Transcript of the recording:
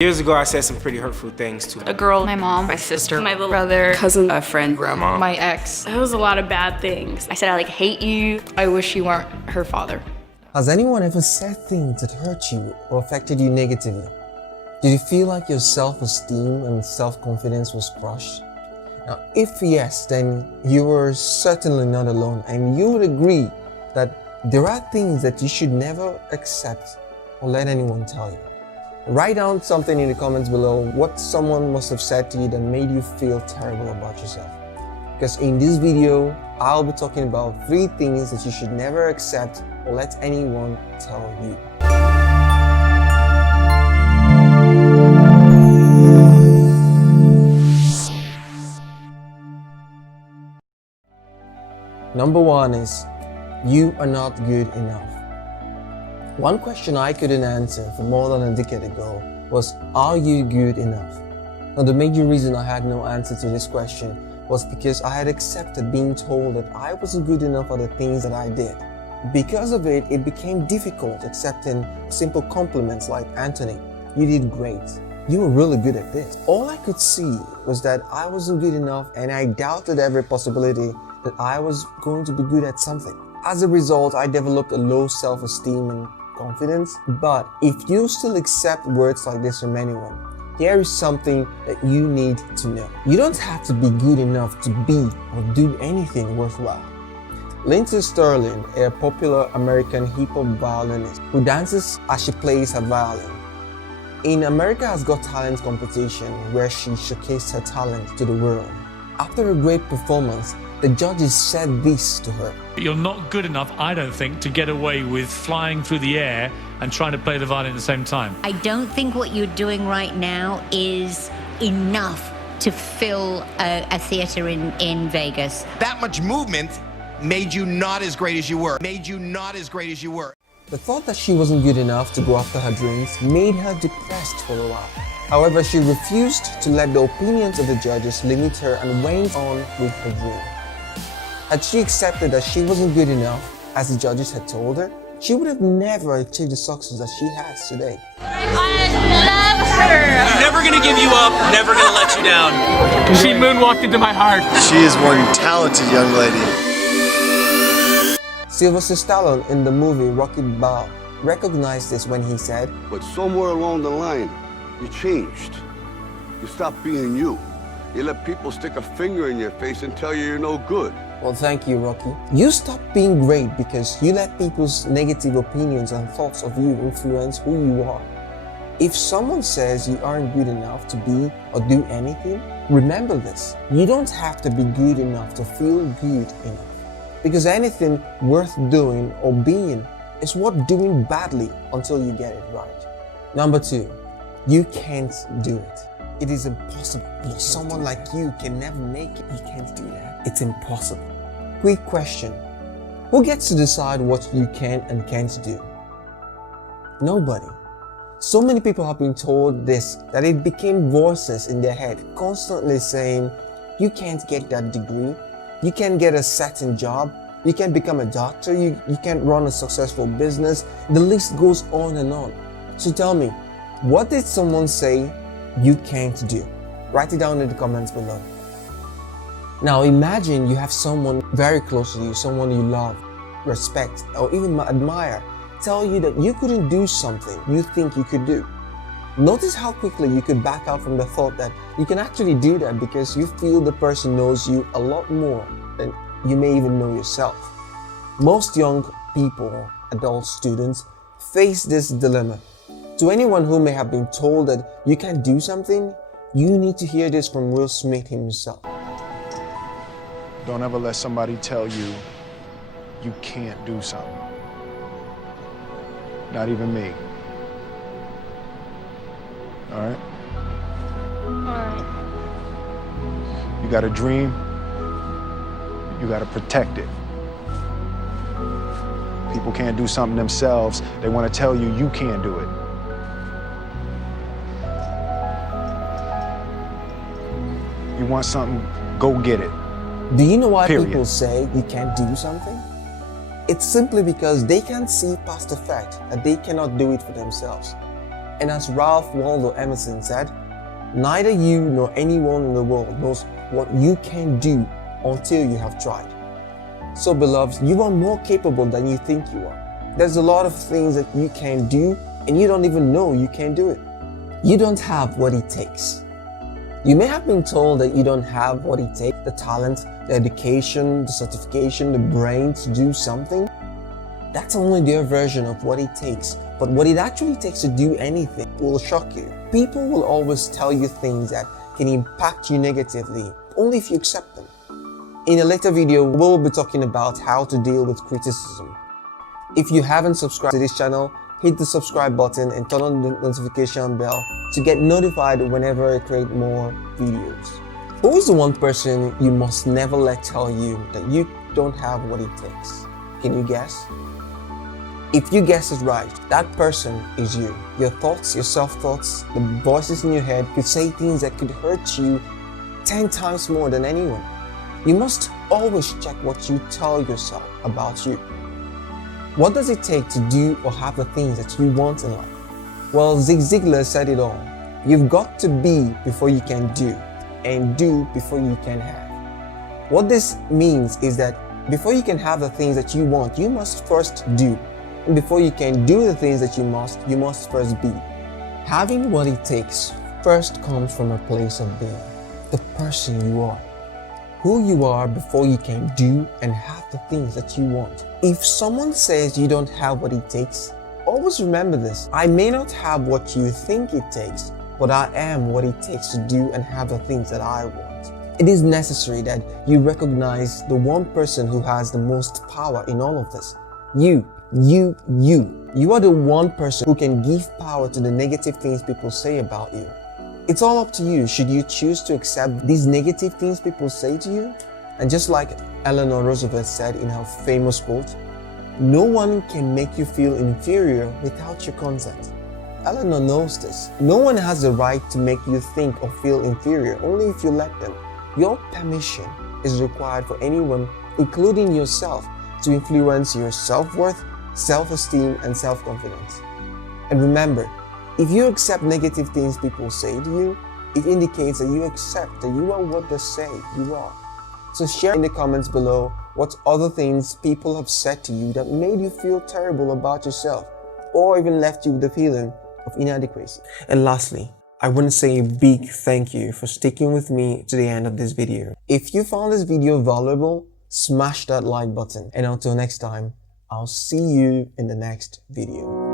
Years ago, I said some pretty hurtful things to a girl, my mom, my sister, my little brother, cousin, a friend, grandma, my ex. It was a lot of bad things. I said I hate you. I wish you weren't her father. Has anyone ever said things that hurt you or affected you negatively? Did you feel like your self-esteem and self-confidence was crushed? Now, if yes, then you were certainly not alone, and you would agree that there are things that you should never accept or let anyone tell you. Write down something in the comments below what someone must have said to you that made you feel terrible about yourself. Because in this video, I'll be talking about 3 things that you should never accept or let anyone tell you. Number 1 is, you are not good enough. One question I couldn't answer for more than a decade ago was, are you good enough? Now, the major reason I had no answer to this question was because I had accepted being told that I wasn't good enough for the things that I did. Because of it, it became difficult accepting simple compliments like, Anthony, you did great. You were really good at this. All I could see was that I wasn't good enough, and I doubted every possibility that I was going to be good at something. As a result, I developed a low self-esteem and confidence. But if you still accept words like this from anyone, here is something that you need to know. You don't have to be good enough to be or do anything worthwhile. Lindsey Sterling, a popular American hip-hop violinist who dances as she plays her violin, in America's Got Talent competition where she showcased her talent to the world. After a great performance, the judges said this to her. You're not good enough, I don't think, to get away with flying through the air and trying to play the violin at the same time. I don't think what you're doing right now is enough to fill a theater in Vegas. That much movement made you not as great as you were. The thought that she wasn't good enough to go after her dreams made her depressed for a while. However, she refused to let the opinions of the judges limit her and went on with her dream. Had she accepted that she wasn't good enough, as the judges had told her, she would have never achieved the success that she has today. I love her. Never gonna give you up, never gonna let you down. She moonwalked into my heart. She is one talented young lady. Sylvester Stallone in the movie Rocky Balboa recognized this when he said, but somewhere along the line, you changed. You stopped being you. You let people stick a finger in your face and tell you you're no good. well, thank you, Rocky. You stopped being great because you let people's negative opinions and thoughts of you influence who you are. If someone says you aren't good enough to be or do anything, remember this. You don't have to be good enough to feel good enough. Because anything worth doing or being is worth doing badly until you get it right. Number 2, you can't do it. It is impossible. Someone like you can never make it. You can't do that. It's impossible. Quick question. Who gets to decide what you can and can't do? Nobody. So many people have been told this that it became voices in their head constantly saying, you can't get that degree, you can't get a certain job, you can't become a doctor, you can't run a successful business. The list goes on and on. So tell me, what did someone say you can't do? Write it down in the comments below. Now imagine you have someone very close to you, someone you love, respect, or even admire, tell you that you couldn't do something you think you could do. Notice how quickly you could back out from the thought that you can actually do that because you feel the person knows you a lot more than you may even know yourself. Most young people, adult students, face this dilemma. To anyone who may have been told that you can't do something, you need to hear this from Will Smith himself. Don't ever let somebody tell you you can't do something. Not even me. All right? Alright. You got a dream, you got to protect it. People can't do something themselves. They want to tell you you can't do it. You want something, go get it. Do you know why Period. people say you can't do something? It's simply because they can't see past the fact that they cannot do it for themselves. And as Ralph Waldo Emerson said, neither you nor anyone in the world knows what you can do until you have tried. So beloveds, you are more capable than you think you are. There's a lot of things that you can do and you don't even know you can do it. You don't have what it takes. You may have been told that you don't have what it takes, the talent, the education, the certification, the brain to do something. That's only their version of what it takes. But what it actually takes to do anything will shock you. People will always tell you things that can impact you negatively, only if you accept them. In a later video, we'll be talking about how to deal with criticism. If you haven't subscribed to this channel, hit the subscribe button and turn on the notification bell to get notified whenever I create more videos. Who is the one person you must never let tell you that you don't have what it takes? Can you guess? If you guess it right, that person is you. Your thoughts, your self-thoughts, the voices in your head could say things that could hurt you 10 times more than anyone. You must always check what you tell yourself about you. What does it take to do or have the things that you want in life? Well, Zig Ziglar said it all. You've got to be before you can do, and do before you can have. What this means is that before you can have the things that you want, you must first do. And before you can do the things that you must first be. Having what it takes first comes from a place of being, the person you are. Who you are before you can do and have the things that you want. If someone says you don't have what it takes, always remember this. I may not have what you think it takes, but I am what it takes to do and have the things that I want. It is necessary that you recognize the one person who has the most power in all of this. You are the one person who can give power to the negative things people say about you. It's all up to you. Should you choose to accept these negative things people say to you? And just like Eleanor Roosevelt said in her famous quote, no one can make you feel inferior without your consent. Eleanor knows this. No one has the right to make you think or feel inferior, only if you let them. Your permission is required for anyone, including yourself, to influence your self-worth, self-esteem, and self-confidence. And remember, if you accept negative things people say to you, it indicates that you accept that you are what they say you are. So share in the comments below what other things people have said to you that made you feel terrible about yourself, or even left you with the feeling of inadequacy. And lastly, I want to say a big thank you for sticking with me to the end of this video. If you found this video valuable, smash that like button. And until next time, I'll see you in the next video.